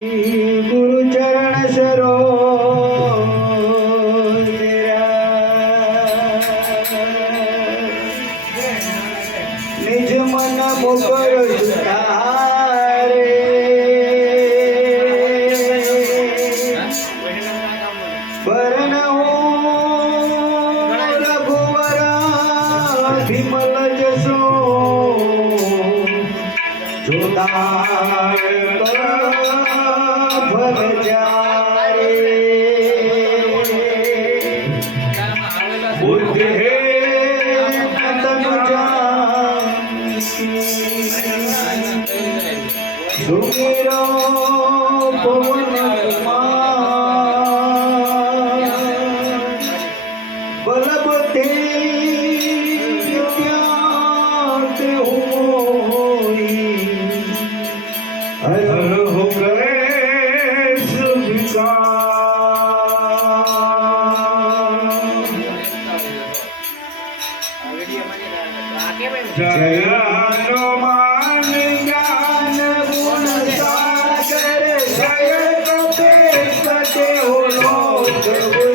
ગુરુચરણ સરો નિજ મન મોકર સુધારે. વરણ રઘુવર ભીમલ જશો જોતા Thank you.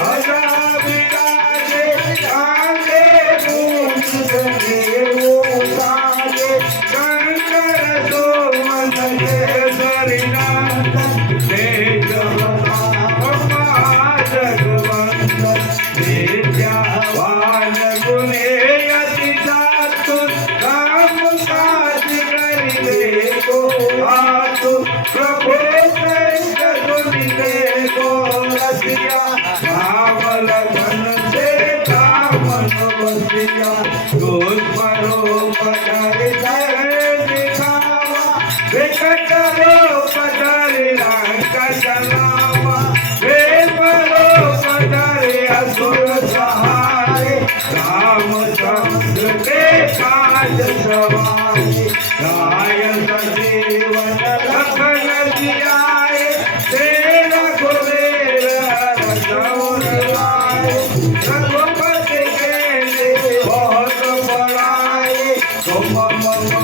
Raja Ram Chandra Dev Jaya Oh, my, my, my.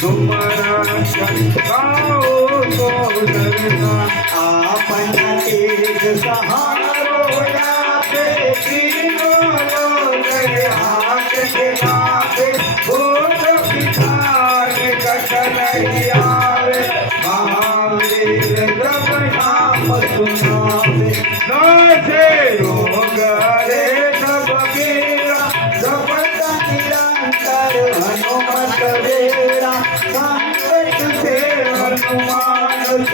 तुम्हारा गाओ तो डरना अपना तेज सहारो या पे तीनों लोग हाथ के हाथ भूत पितार कट नहीं आवे महावीर ब्रह्म नाम सुनावे नौ से रोग रे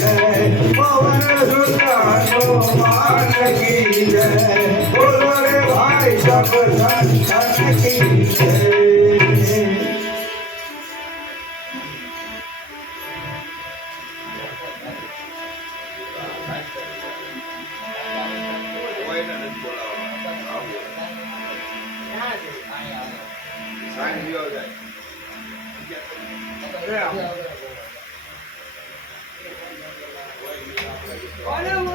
Thank you. Olha o